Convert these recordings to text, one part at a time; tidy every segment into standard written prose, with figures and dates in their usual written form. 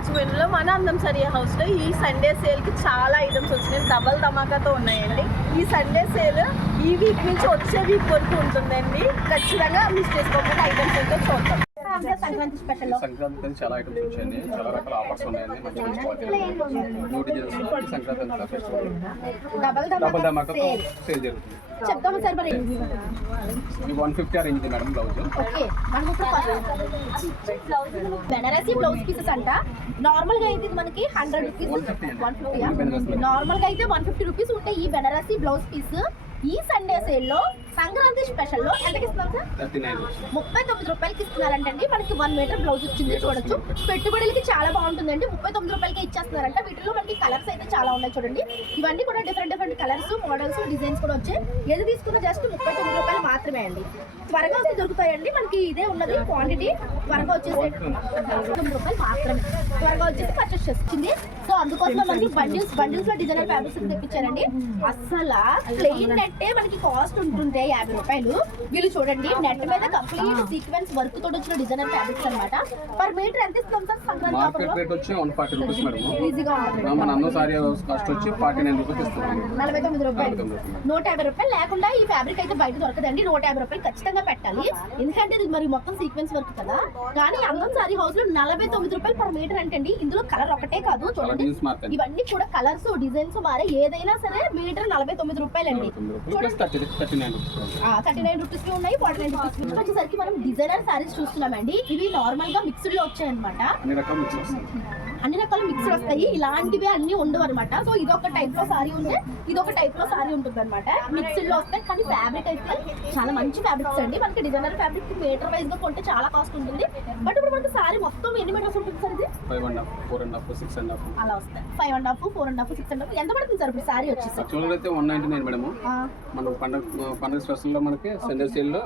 రాజమండ్రిలో మన అందం సరియా హౌస్లో ఈ సండే సేల్కి చాలా ఐటమ్స్ వచ్చినాయి. డబల్ ధమాకాతో ఉన్నాయండి. ఈ సండే సేల్ ఈ వీక్ నుంచి వచ్చే వీక్ వరకు ఉంటుందండి. ఖచ్చితంగా మిస్ చేసుకోకుండా ఐటమ్స్ అయితే చూద్దాం. సంక్రాంతి స్పెషల్ చాలా ఐటమ్స్ వచ్చాయండి. చాలా రకాల ఆఫర్స్ ఉన్నాయండి. మంచి మంచి క్వాలిటీ సంక్రాంతి డబల్ ధమాకా సేల్ జరుగుతుంది. చెప్తాము సార్ మరి 150 ఆ రేంజ్ మేడం బ్లౌజ్. ఓకే మనకు బెనారసీ బ్లౌజ్ పీసెస్ అంట. నార్మల్ గా అయితే మనకి 100 రూపీస్ 150 నార్మల్ గా అయితే 150 రూపీస్ ఉంటాయి ఈ బెనారసీ బ్లౌజ్ పీస్. ఈ సండే సేల్ లో సంక్రాంతి స్పెషల్ లో ఎంతకి ఇస్తున్నాం సార్? 39 రూపాయలకి ఇస్తున్నారంటండి. మనకి 1 మీటర్ బ్లౌజ్ వచ్చింది చూడొచ్చు. పెట్టుబడులకి చాలా బాగుంటుందండి. 39 రూపాయలకి ఇచ్చేస్తున్నారంట. వీటిలో మనకి కలర్స్ అయితే చాలా ఉన్నాయి చూడండి. ఇవన్నీ కూడా డిఫరెంట్ కలర్స్, మోడల్స్, డిజైన్స్ కూడా వచ్చాయి. ఏది తీసుకున్నా జస్ట్ 39 రూపాయలు మాత్రమే అండి. త్వరగా వస్తే దొరుకుతాయండి. మనకి ఇదే ఉన్నది క్వాంటిటీ. త్వరగా వచ్చేసి 39 రూపాయలు మాత్రమే. త్వరగా వచ్చేసి పర్చేస్ చేస్తుంది. సో అందుకోసం మనకి బండిల్స్ లో డిజైనర్ ఫ్యాబ్రిక్స్ తెప్పించారండి. అసలు ప్లెయిన్ నెట్టే మనకి కాస్ట్ ఉంటుంది 50 రూపాయలు. వీళ్ళు చూడండి నెట్ మీద కంప్లీట్ సీక్వెన్స్ వర్క్ తోటి వచ్చిన డిజైనర్ ఫ్యాబ్రిక్స్ అన్నమాట. పర్ మీటర్ ఎంత ఇస్తాం సార్? సంక్రాంతి మార్కెట్ రేట్ వచ్చి 140 రూపీస్ మేడం. ఈజీగా ఉంటుంది. మన అన్న సారీ కాస్ట్ వచ్చి 49 రూపీస్ ఇస్తాం. 49 రూపాయలు 150 రూపాయలు లేకుండా ఈ ఫ్యాబ్రిక్ అయితే బయట దొరకదండి. 150 రూపాయలు ఖచ్చితంగా పెట్టాలి. ఎందుకంటే ఇది మరి మొత్తం సీక్వెన్స్ వర్క్ కదా. కానీ అందం సారీ హౌస్ లో 49 రూపాయలు పర్ మీటర్ అంటే ఇందులో కలర్ ఒకటే కాదు చూడండి. ఇవన్నీ కూడా కలర్స్ డిజైన్స్ మారే ఏదైనా సరే మీటర్ 49 రూపాయలండి. 39 రూపీస్ కి ఉన్నాయి. 49 రూపీస్ వచ్చేసరికి మనం డిజైనర్ సారీస్ చూస్తున్నామండి. ఇవి నార్మల్ గా మిక్స్డ్ లో వచ్చాయి అనమాట. అన్ని రకాల మిక్స్డ్ వస్తాయి. ఇలాంటివి అన్ని ఉండవు అనమాట. సో ఇదొక టైప్ లో సారీ ఉంటే ఇదొక టైప్ లో సారీ ఉంటుంది అనమాట. మిక్స్డ్ లో వస్తాయి. కానీ ఫ్యాబ్రిక్ అయితే చాలా మంచి ఫ్యాబ్రిక్స్ అండి. మనకి డిజైనర్ ఫ్యాబ్రిక్ మీటర్ వైజ్ గా కొంటే చాలా కాస్ట్ ఉంటుంది. బట్ ఇప్పుడు మనకి సారీ మొత్తం ఎన్ని మీటర్స్ ఉంటుంది సార్? ఇది 5.5, 4.5, 6.5 అలా వస్తాయి. 5.5, 4.5, 6.5 ఎంత పడుతుంది సార్ ఇప్పుడు సారీ వచ్చేసి? యాక్చువల్గా అయితే 199 మేడం. మన పండుగ స్పెషల్ లో మనకి సండే సేల్ లో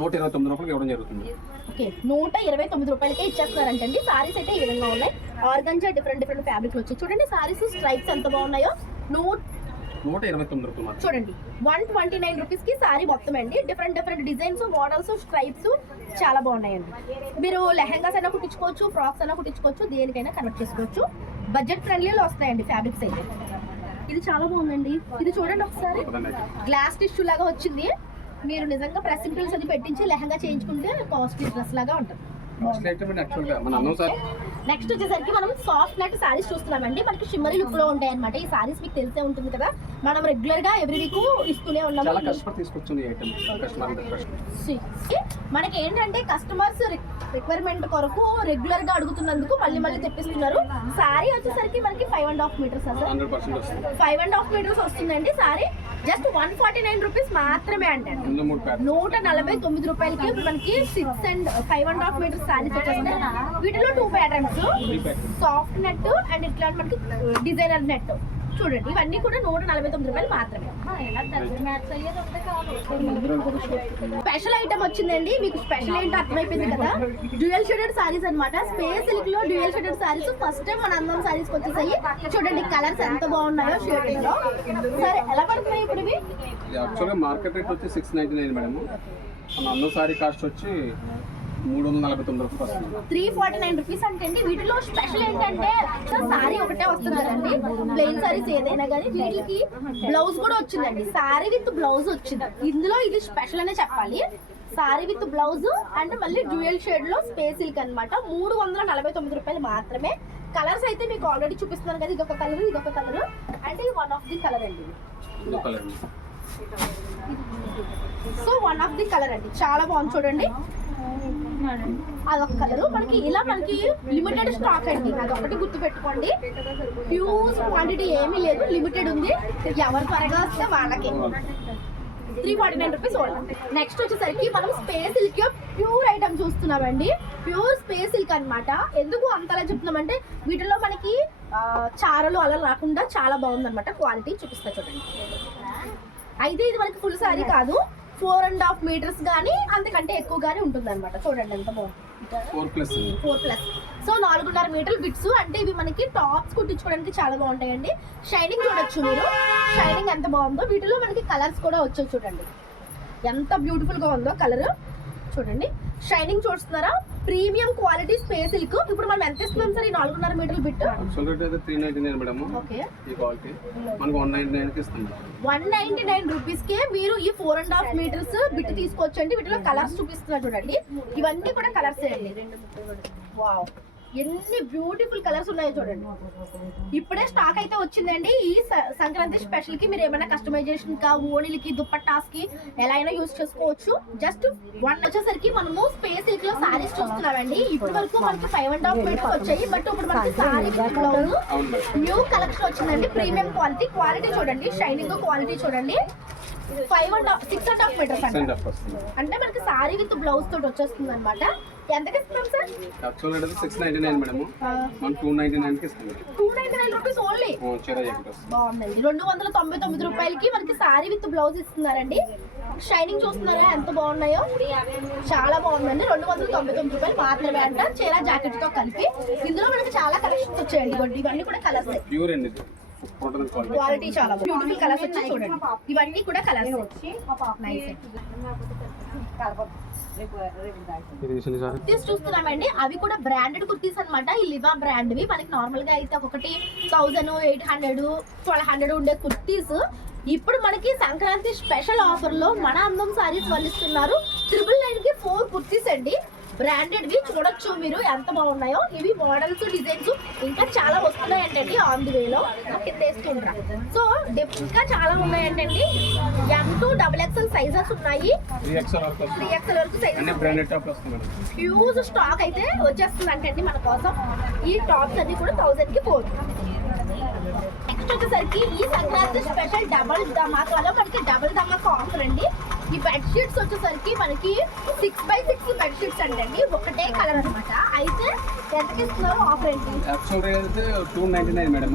129 రూపాయలకి ఇవ్వడం జరుగుతుంది. ఓకే 129 రూపాయలకే ఇచ్చేస్తున్నారంటండి. సారీస్ అయితే ఈ విధంగా ఉన్నాయి. ఆర్గంజా డిఫరెంట్ ఫ్యాబ్రిక్లు వచ్చాయి చూడండి. సారీస్ స్ట్రైప్స్ ఎంత బాగున్నాయో. 129 రూపాయలు చూడండి. 129 రూపీస్ కి సారీ మొత్తం అండి. డిఫరెంట్ డిజైన్స్, మోడల్స్, స్ట్రైప్స్ చాలా బాగున్నాయండి. మీరు లెహెంగాస్ అయినా కుట్టించుకోవచ్చు, ఫ్రాక్స్ అయినా కుట్టించుకోవచ్చు, దేనికైనా కనెక్ట్ చేసుకోవచ్చు. బడ్జెట్ ఫ్రెండ్లీలో వస్తాయండి ఫ్యాబ్రిక్స్ అయితే. ఇది చాలా బాగుందండి. ఇది చూడండి ఒకసారి. గ్లాస్ టిష్యూ లాగా వచ్చింది. మీరు నిజంగా ప్రెస్సింగ్ టూల్స్ అది పెట్టించి లెహంగా చేయించుకుంటే కాస్ట్లీ డ్రెస్ లాగా ఉంటుంది. నెక్స్ట్ వచ్చేసరికి మనం సాఫ్ట్ నెట్ సారీస్ చూస్తున్నామండి. మనకి షిమ్మరీ లుక్ లో ఉంటాయి అనమాట. ఈ సారీస్ మీకు తెలిసే ఉంటుంది కదా. మనం రెగ్యులర్ గా ఎవ్రీ వీక్ ఇస్తూనే ఉన్నాము. మనకి ఏంటంటే కస్టమర్స్ రిక్వైర్మెంట్ కొరకు రెగ్యులర్ గా అడుగుతున్నందుకు మళ్ళీ తెప్పిస్తున్నారు. సారీ వచ్చేసరికి మనకి 5.5 మీటర్స్ 5.5 మీటర్స్ వస్తుందండి. సారీ జస్ట్ 149 రూపీస్ మాత్రమే అంటే 149 రూపాయలకి మనకి 6 and 5.5 మీటర్స్ సారీస్ వచ్చేస్తాయి. వీటిలో 2 ప్యాటర్న్స్, సాఫ్ట్ నెట్ అండ్ ఇట్లాంటి మనకి డిజైనర్ నెట్ చూడండి. ఇవన్నీ కూడా 149 రూపాయలు మాత్రమే. స్పెషల్ ఐటమ్ వచ్చిందండి. మీకు స్పెషల్ ఏంటో అర్థమైపోయింది కదా. డ్యూయల్ షేడెడ్ సారీస్ అనమాట. స్పేస్ సిల్క్ లో dual shaded saris first time మన అందం సారీస్ వచ్చేసాయి. చూడండి కలర్స్ ఎంత బాగున్నాయో షేడింగ్ లో. సరే ఎలా పడుతున్నాయి ఇప్పుడు ఇవి? యాక్చువల్గా మార్కెట్ రేట్ వచ్చి 699 మేడం. మన అందం సారీ కాస్ట్ వచ్చి 349 రూపాయలు వస్తుంది. 349 రూపీస్ అంటే వీటిలో స్పెషల్ ఏంటంటే సారీ ఒకటే వస్తుంది కదండి. ప్లెయిన్ సారీస్ ఏదైనా కానీ వీటికి బ్లౌజ్ కూడా వచ్చిందండి. సారీ విత్ బ్లౌజ్ వచ్చింది. ఇందులో ఇది స్పెషల్ అనే చెప్పాలి. సారీ విత్ బ్లౌజ్ అండ్ మళ్ళీ డ్యూయల్ షేడ్ లో స్పేస్ సిల్క్ అనమాట. 349 రూపాయలు మాత్రమే. కలర్స్ అయితే మీకు ఆల్రెడీ చూపిస్తున్నాను కదా. ఇదొక కలర్, ఇదొక కలర్ అంటే 1 ఆఫ్ ది కలర్ అండి. సో 1 ఆఫ్ ది కలర్ అండి. చాలా బాగుంది చూడండి. అదొక కలరు. మనకి ఇలా మనకి లిమిటెడ్ స్టాక్ అండి. అదొకటి గుర్తు పెట్టుకోండి. హ్యూజ్ క్వాంటిటీ ఏమీ లేదు, లిమిటెడ్ ఉంది. ఎవరు త్వరగా వస్తే వాళ్ళకి 349 రూపీస్ ఓల్డ్. నెక్స్ట్ వచ్చేసరికి మనం స్పేస్ సిల్క్ ప్యూర్ ఐటమ్ చూస్తున్నామండి. ప్యూర్ స్పేస్ సిల్క్ అనమాట. ఎందుకు అంతలా చెప్తున్నామంటే వీటిలో మనకి చారలు అలా రాకుండా చాలా బాగుందన్నమాట. క్వాలిటీ చూపిస్తా చూడండి. అయితే ఇది మనకి ఫుల్ సారీ కాదు, 4.5 మీటర్స్ కానీ అంతకంటే ఎక్కువ కానీ ఉంటుంది అనమాట. చూడండి ఎంత బాగుంది. 4+. సో 4.5 మీటర్ల బిట్స్ అంటే ఇవి మనకి టాప్స్ కుట్టించుకోవడానికి చాలా బాగుంటాయండి. షైనింగ్ చూడొచ్చు మీరు. షైనింగ్ ఎంత బాగుందో. వీటిలో మనకి కలర్స్ కూడా వచ్చాయి చూడండి. ఎంత బ్యూటిఫుల్ గా ఉందో కలర్ చూడండి. షైనింగ్ చూస్తున్నారా? Premium quality space silk. ఇప్పుడు మనం ఎంత ఇస్తున్నాం సార్ ఈ 4.5 మీటర్ల బిట్? యాక్చువల్ రేట్ అయితే 399 మేడం. ఓకే, ఈ క్వాలిటీ మనకు 199 కి ఇస్తుంది. 199 రూపీస్ కే మీరు ఈ 4.5 మీటర్స్ బిట్ తీసుకోవచ్చండి. వీటిలో కలర్స్ చూపిస్తున్నారు చూడండి, ఇవన్నీ కూడా కలర్స్ అండి. వావ్, ఎన్ని బ్యూటిఫుల్ కలర్స్ ఉన్నాయో చూడండి. ఇప్పుడే స్టాక్ అయితే వచ్చిందండి. ఈ సంక్రాంతి స్పెషల్ కి మీరు ఏమైనా కస్టమైజేషన్ కా, ఓణిలకి, దుప్పట్టాస్ కి ఎలా అయినా యూజ్ చేసుకోవచ్చు. జస్ట్ 1 వచ్చేసరికి మనము స్పేస్ సిల్క్ లో సారీస్ చూస్తున్నామండి. ఇప్పటి వరకు మనకి 5.5 మీటర్స్ వచ్చాయి, బట్ ఇప్పుడు మనకి సారీ బ్లౌజ్ న్యూ కలెక్షన్ వచ్చిందండి. ప్రీమియం క్వాలిటీ చూడండి, షైనింగ్ క్వాలిటీ చూడండి. 6.5 మీటర్స్ అంటే మనకి సారీ విత్ బ్లౌజ్ తోటి వచ్చేస్తుంది అనమాట. ఎంతకి ఇస్తున్నాం సార్? యాక్చువల్ రేట్ 699 మేడం, మనం 299 కి ఇస్తుంది. 299 రూపీస్ ఓన్లీ. బాగుందండి. 299 రూపాయలకి మనకి సారీ విత్ బ్లౌజ్ ఇస్తున్నారండి. షైనింగ్ చూస్తున్నారా ఎంత బాగున్నాయో, చాలా బాగుందండి. 299 రూపాయలు మాత్రమే అంట, చీర జాకెట్ తో కలిపి. ఇందులో మనకి చాలా కలెక్షన్స్ వచ్చాయండి. ఇవన్నీ కూడా కలర్స్, ప్యూర్ అండి, క్వాలిటీ చాలా బ్యూటిఫుల్ కలర్స్ వచ్చి చూడండి. ఇవన్నీ కూడా కలర్స్ కుర్తీస్ చూస్తున్నామండి. అవి కూడా బ్రాండెడ్ కుర్తీస్ అన్నమాట. ఈ లివా బ్రాండ్ వి మనకి నార్మల్ గా అయితే ఒకటి 1800, 1200 ఉండే కుర్తీస్ ఇప్పుడు మనకి సంక్రాంతి స్పెషల్ ఆఫర్ లో మన అందం సారీస్ వాళ్ళు ఇస్తున్నారు. 999 కి 4 కుర్తీస్ అండి. బ్రాండెడ్ వి చూడొచ్చు మీరు ఎంత బాగున్నాయో. ఇవి మోడల్స్, డిజైన్స్ ఇంకా చాలా వస్తున్నాయంటండి ఆన్ ది వేలో కింద వేసుకుంటారా. సో ఇంకా చాలా ఉన్నాయంటండి. M2 XXL సైజెస్ ఉన్నాయి, 3XL వరకు సైజెస్. హ్యూజ్ స్టాక్ అయితే వచ్చేస్తుంది అంటండి మన కోసం. ఈ టాప్స్ అన్ని కూడా 1000 కి 4. నెక్స్ట్ వచ్చేసరికి ఈ సంక్రాంతి స్పెషల్ డబుల్ ధమాకాలో మనకి డబుల్ ధమాకా ఆఫర్ అండి. ఈ బెడ్ షీట్స్ వచ్చేసరికి మనకి 6x6 బెడ్ షీట్స్ అంటండి, ఒకటే కలర్ అనమాట. అయితే ఎంతకి ఇస్తున్నారు ఆఫర్ ఏంటి? యాక్చువల్ రేట్ అయితే 299 మేడం,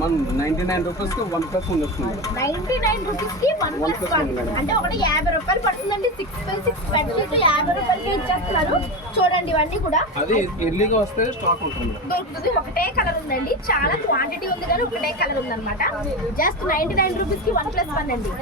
మనం 99 రూపీస్ కి 1+1 వస్తుంది. 99 రూపీస్ కి 1+1 అంటే ఒకటి 50 రూపాయలు పడుతుందండి. 6x6 బెడ్ షీట్ 50 రూపాయలకి ఇచ్చేస్తున్నారు. చూడండి ఇవన్నీ కూడా అది ఎర్లీగా వస్తే స్టాక్ ఉంటుంది దొరుకుతుంది. ఒకటే కలర్ ఉందండి, చాలా క్వాంటిటీ ఉంది కానీ ఒకటే కలర్ ఉందన్నమాట. జస్ట్ 99 రూపీస్ కి 1+1 అండి.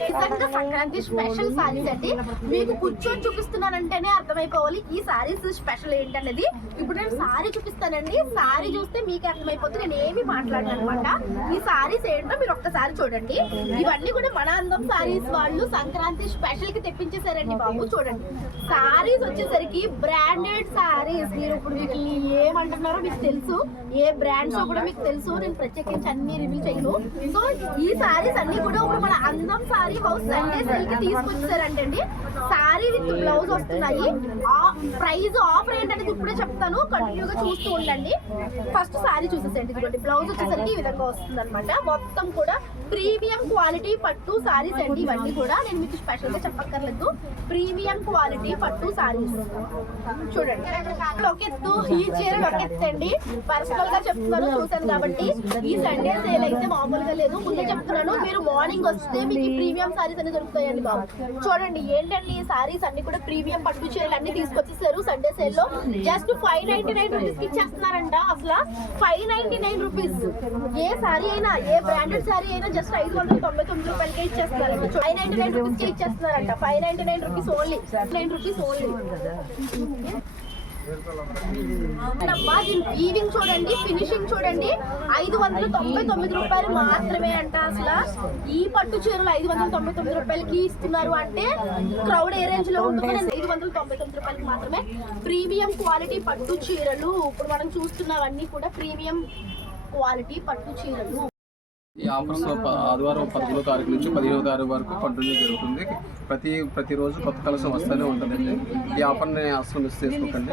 నిజంగా సంక్రాంతి స్పెషల్ సారీస్ అండి. మీకు కూర్చొని చూపిస్తున్నానంటేనే అర్థమైపోవాలి ఈ సారీస్ స్పెషల్ ఏంటనేది. ఇప్పుడు నేను సారీ చూపిస్తానండి, సారీ చూస్తే మీకు అర్థమైపోతుంది. నేను ఏమి మాట్లాడను అనమాట. ఈ సారీస్ ఏంటో మీరు ఒక్కసారి చూడండి. ఇవన్నీ కూడా మన అందం సారీస్ వాళ్ళు సంక్రాంతి స్పెషల్ కి తెప్పించేసారండి బాబు. చూడండి సారీస్ వచ్చేసరికి బ్రాండెడ్ సారీస్. మీరు ఇప్పుడు మీకు ఏమంటున్నారో మీకు తెలుసు, ఏ బ్రాండ్స్ కూడా మీకు తెలుసు. నేను ప్రత్యేకించి అన్ని రివ్యూ చేయను. సో ఈ సారీస్ అన్ని కూడా ఇప్పుడు మన అందం సారీ హౌస్ సండే సేల్ కి తీసుకొచ్చారంటండి. సారీ విత్ బ్లౌజ్ వస్తున్నాయి. ప్రైస్ ఆఫర్ ఏంటనేది ఇప్పుడే చెప్తాను, కంటిన్యూగా చూస్తూ ఉండండి. ఫస్ట్ సారీ చూసేసండి. ఇదిగోండి బ్లౌజ్ వచ్చేసరికి ఈ విధంగా వస్తుంది అనమాట. మొత్తం కూడా ప్రీమియం క్వాలిటీ పట్టు సారీస్ అండి. ఇవన్నీ కూడా నేను మీకు స్పెషల్ గా చెప్పక్కర్లేదు, ప్రీమియం క్వాలిటీ పట్టు సారీస్. చూడండి లొకెత్తు, ఈ చీర లొకెత్తండి. పర్సనల్ గా చెప్తున్నాను, చూసాను కాబట్టి. ఈ సండే సేల్ అయితే మామూలుగా లేదు, ముందే చెప్తున్నాను. మీరు మార్నింగ్ వస్తే మీకు ప్రీమియం సారీస్ అన్ని దొరుకుతాయండి బాబు. చూడండి ఏంటండి ఈ సారీస్ అన్ని కూడా ప్రీమియం పట్టు చీరలు అన్ని తీసుకొచ్చేసారు సండే సేల్ లో. జస్ట్ 599 రూపీస్ కి ఇచ్చేస్తున్నారంట. అసలు 599 రూపీస్ ఏ సారీ అయినా, ఏ బ్రాండెడ్ సారీ అయినా జస్ట్ 599 రూపాయలకే ఇచ్చేస్తున్నారంట. 599 రూపీస్ కి ఇచ్చేస్తున్నారంట. 599 rupees only, 9 rupees only. Weaving చూడండి, ఫినిషింగ్ చూడండి. 599 రూపాయలు మాత్రమే అంట. అసలు ఈ పట్టు చీరలు 599 రూపాయలకి ఇస్తున్నారు అంటే క్రౌడ్ ఏ రేంజ్ లో ఉంటుందో. 599 రూపాయలకి మాత్రమే ప్రీమియం క్వాలిటీ పట్టు చీరలు. ఇప్పుడు మనం చూస్తున్నవన్నీ కూడా ప్రీమియం క్వాలిటీ పట్టు చీరలు. ఈ ఆఫర్స్ ఆదివారం 11వ తారీఖు నుంచి 15వ తారీఖు వరకు కంటిన్యూ జరుగుతుంది. ప్రతిరోజు కొత్త కలెక్షన్ వస్తూనే ఉంటుందండి. ఈ ఆఫర్ని అసలు మిస్ చేసుకోకండి.